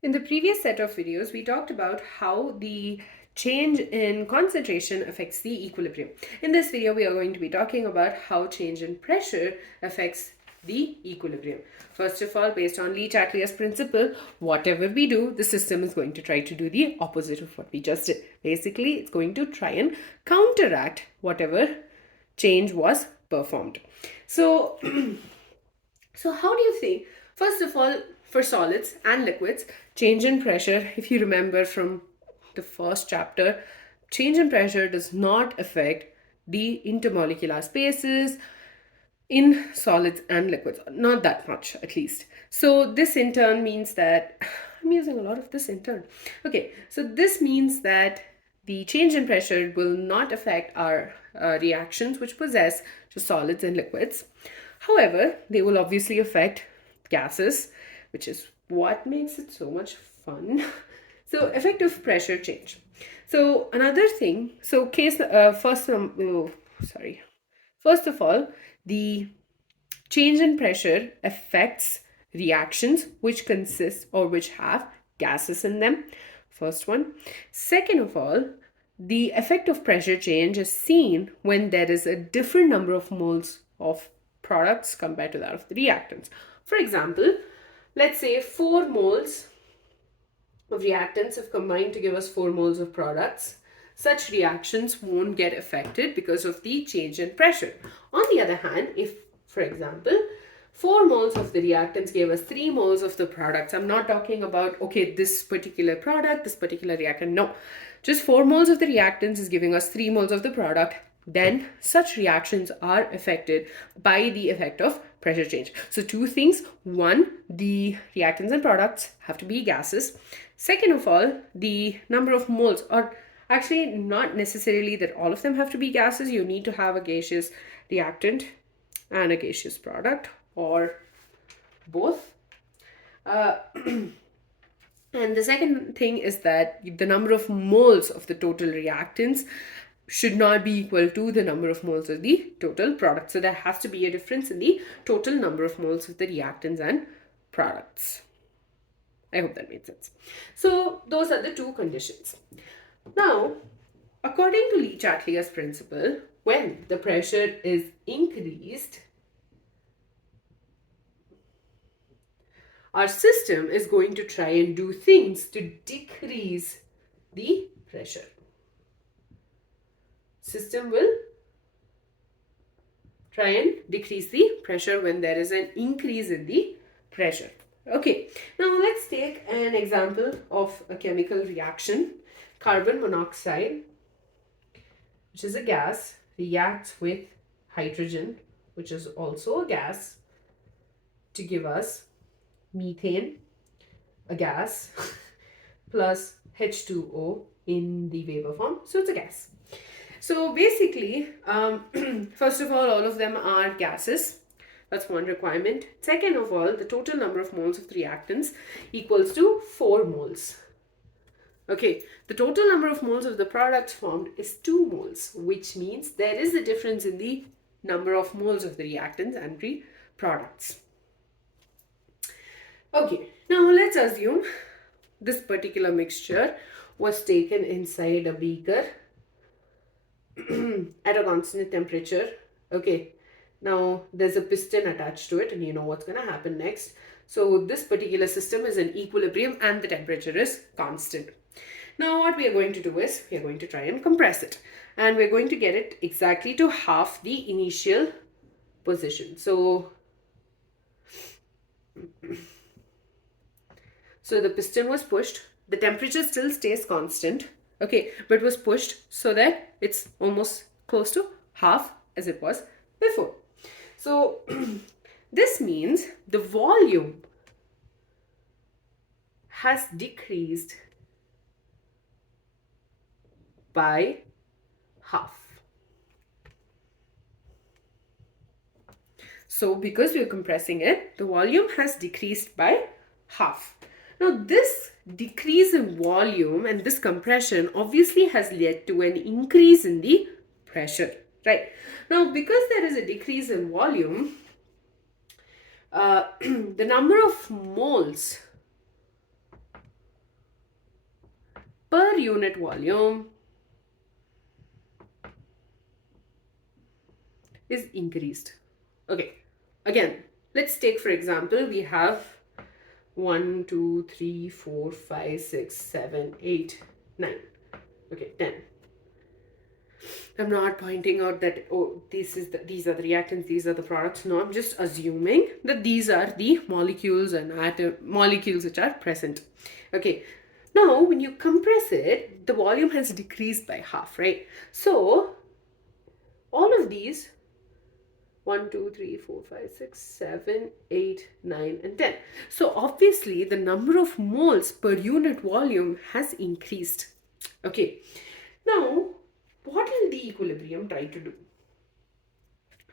In the previous set of videos, we talked about how the change in concentration affects the equilibrium. In this video, we are going to be talking about how change in pressure affects the equilibrium. First of all, based on Le-Chatelier's principle, whatever we do, the system is going to try to do the opposite of what we just did. Basically, it's going to try and counteract whatever change was performed. So, so how do you think? First of all, for solids and liquids, change in pressure, if you remember from the first chapter, change in pressure does not affect the intermolecular spaces in solids and liquids, not that much at least. So this in turn means that I'm using a lot of this in turn. Okay, so this means that the change in pressure will not affect our reactions which possess just solids and liquids. However, they will obviously affect gases, which is what makes it so much fun. So effective pressure change. So another thing, so first of all, the change in pressure affects reactions which consist or which have gases in them. First one. Second of all, the effect of pressure change is seen when there is a different number of moles of products compared to that of the reactants. For example, let's say 4 moles of reactants have combined to give us 4 moles of products. Such reactions won't get affected because of the change in pressure. On the other hand, if, for example, 4 moles of the reactants gave us 3 moles of the products, I'm not talking about, okay, this particular product, this particular reactant, no. Just 4 moles of the reactants is giving us 3 moles of the product, then such reactions are affected by the effect of pressure change. So two things. One, the reactants and products have to be gases. Second of all, the number of moles, or actually not necessarily that all of them have to be gases. You need to have a gaseous reactant and a gaseous product, or both. And the second thing is that the number of moles of the total reactants should not be equal to the number of moles of the total product. So there has to be a difference in the total number of moles of the reactants and products. I hope that made sense. So those are the two conditions. Now, according to Le-Chatelier's principle, when the pressure is increased, our system is going to try and do things to decrease the pressure. System will try and decrease the pressure when there is an increase in the pressure. Okay, now let's take an example of a chemical reaction. Carbon monoxide, which is a gas, reacts with hydrogen, which is also a gas, to give us methane, a gas, plus H2O in the vapor form. So it's a gas. So basically, first of all of them are gases. That's one requirement. Second of all, the total number of moles of the reactants equals to 4 moles. Okay, the total number of moles of the products formed is 2 moles, which means there is a difference in the number of moles of the reactants and the products. Okay, now let's assume this particular mixture was taken inside a beaker at a constant temperature. Okay, now there's a piston attached to it, and you know what's going to happen next. So this particular system is in equilibrium and the temperature is constant. Now what we are going to do is we are going to try and compress it, and we're going to get it exactly to half the initial position. So the piston was pushed, the temperature still stays constant, okay, but was pushed so that it's almost close to half as it was before. So this means the volume has decreased by half. So because we are compressing it, the volume has decreased by half. Now this decrease in volume and this compression obviously has led to an increase in the pressure, right? Now because there is a decrease in volume, the number of moles unit volume is increased. Okay, again, let's take for example, we have 1, 2, 3, 4, 5, 6, 7, 8, 9. Okay, 10. I'm not pointing out that, oh, these are the reactants, these are the products. No, I'm just assuming that these are the molecules and molecules which are present. Okay, now when you compress it, the volume has decreased by half, right? So all of these 1, 2, 3, 4, 5, 6, 7, 8, 9, and 10. So obviously the number of moles per unit volume has increased. Okay, now what will the equilibrium try to do?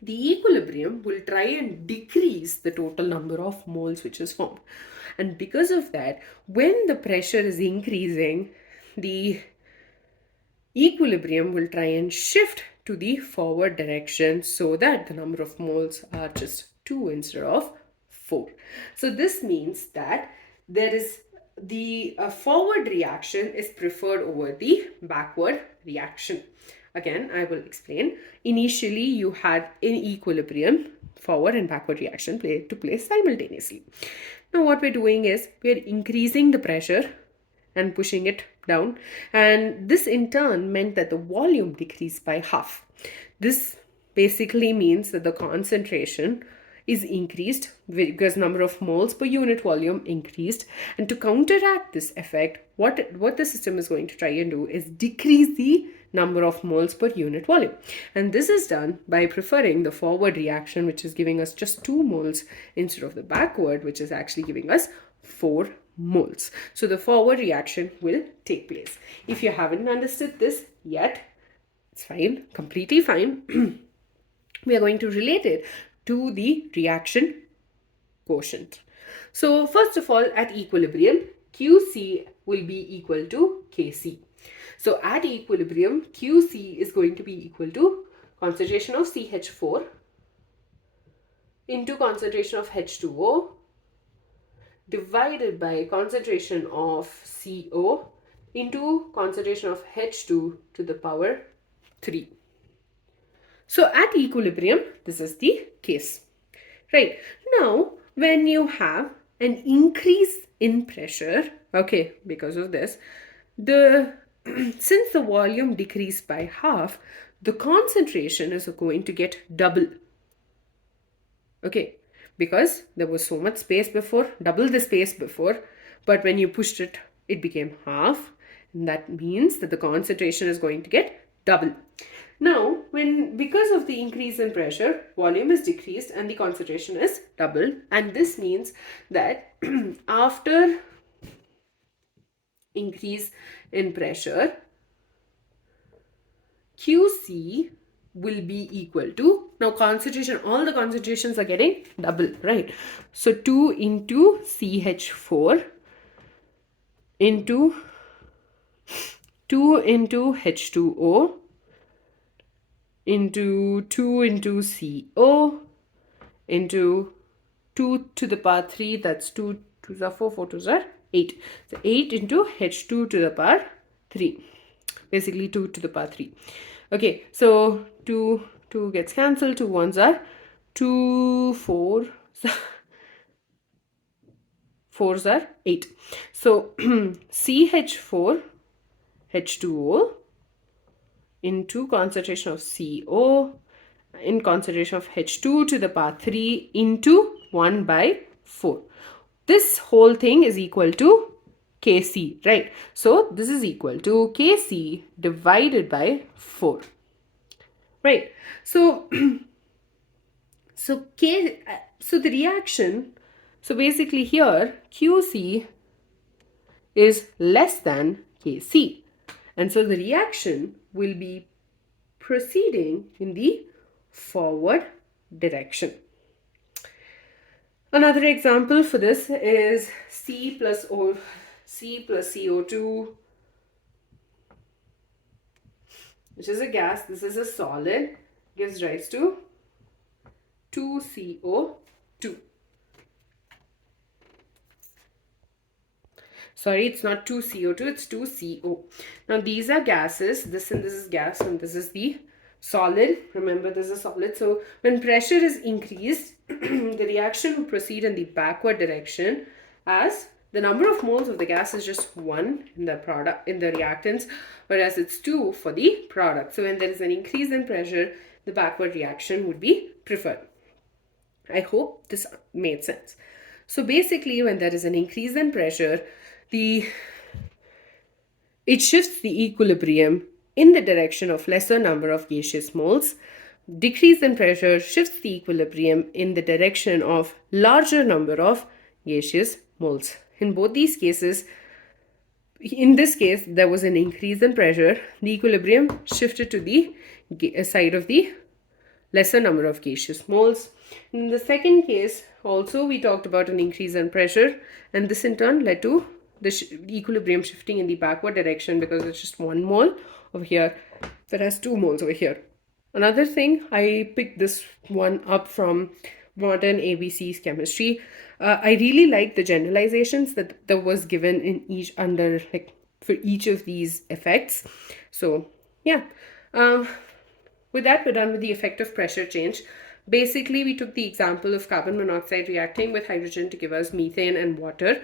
The equilibrium will try and decrease the total number of moles which is formed. And because of that, when the pressure is increasing, the equilibrium will try and shift to the forward direction so that the number of moles are just 2 instead of 4. So this means that there is the forward reaction is preferred over the backward reaction. Again, I will explain. Initially, you had in equilibrium, forward and backward reaction to place simultaneously. Now what we're doing is we're increasing the pressure and pushing it down, and this in turn meant that the volume decreased by half. This basically means that the concentration is increased because number of moles per unit volume increased, and to counteract this effect, what the system is going to try and do is decrease the number of moles per unit volume, and this is done by preferring the forward reaction, which is giving us just 2 moles instead of the backward, which is actually giving us 4 moles. So the forward reaction will take place. If you haven't understood this yet, it's fine, completely fine. We are going to relate it to the reaction quotient. So first of all, at equilibrium, QC will be equal to KC. So at equilibrium, QC is going to be equal to concentration of CH4 into concentration of H2O divided by concentration of CO into concentration of H2 to the power 3. So at equilibrium, this is the case. Right. Now, when you have an increase in pressure, okay, because of this, since the volume decreased by half, the concentration is going to get double. Okay, because there was so much space before, double the space before, but when you pushed it, it became half, and that means that the concentration is going to get double. Now, because of the increase in pressure, volume is decreased and the concentration is doubled, and this means that after increase in pressure, QC will be equal to, now concentration, all the concentrations are getting double, right? So 2 into CH4 into 2 into H2O into 2 into CO into 2 to the power 3, that's 2 to the 4, 4 to the 8. So 8 into H2 to the power 3, basically 2 to the power 3. Okay, so 2 gets cancelled, 2 ones are 2, 4, 4s are 8. So CH4 H2O into concentration of CO in concentration of H2 to the power 3 into 1 by 4. This whole thing is equal to Kc, right? So this is equal to Kc divided by 4, right? So so the reaction, so basically here Qc is less than Kc, and so the reaction will be proceeding in the forward direction. Another example for this is C plus CO2, which is a gas. This is a solid, gives rise to 2CO2. Sorry, it's not 2CO2, it's 2CO. Now these are gases, this and this is gas and this is the solid. Remember, this is solid. So when pressure is increased, the reaction will proceed in the backward direction, as the number of moles of the gas is just 1 in the product, in the reactants, whereas it's 2 for the product. So when there is an increase in pressure, the backward reaction would be preferred. I hope this made sense. So basically, when there is an increase in pressure, it shifts the equilibrium in the direction of lesser number of gaseous moles. Decrease in pressure shifts the equilibrium in the direction of larger number of gaseous moles. In both these cases, in this case, there was an increase in pressure. The equilibrium shifted to the side of the lesser number of gaseous moles. In the second case, also we talked about an increase in pressure, and this in turn led to the equilibrium shifting in the backward direction, because it's just 1 mole over here, whereas 2 moles over here. Another thing, I picked this one up from modern ABC's chemistry. I really like the generalizations that was given in each under, like, for each of these effects. So yeah, with that, we're done with the effect of pressure change. Basically, we took the example of carbon monoxide reacting with hydrogen to give us methane and water.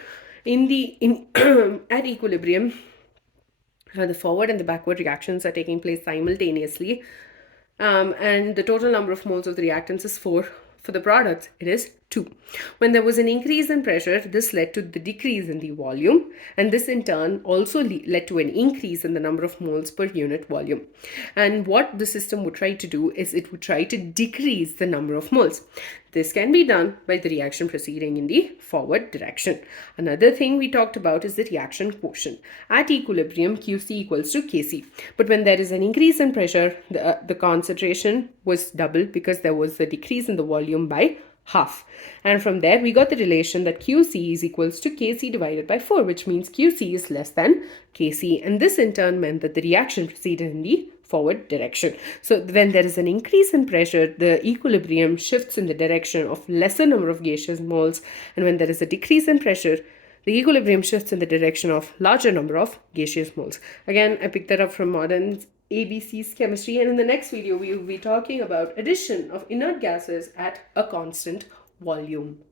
At equilibrium, the forward and the backward reactions are taking place simultaneously, and the total number of moles of the reactants is 4. For the products, it is 2. When there was an increase in pressure, this led to the decrease in the volume, and this in turn also led to an increase in the number of moles per unit volume. And what the system would try to do is it would try to decrease the number of moles. This can be done by the reaction proceeding in the forward direction. Another thing we talked about is the reaction quotient. At equilibrium, QC equals to Kc. But when there is an increase in pressure, the concentration was double, because there was a decrease in the volume by half. And from there, we got the relation that QC is equals to Kc divided by 4, which means QC is less than Kc. And this in turn meant that the reaction proceeded in the forward direction. So when there is an increase in pressure, the equilibrium shifts in the direction of lesser number of gaseous moles. And when there is a decrease in pressure, the equilibrium shifts in the direction of larger number of gaseous moles. Again, I picked that up from modern ABC's chemistry, and in the next video we will be talking about addition of inert gases at a constant volume.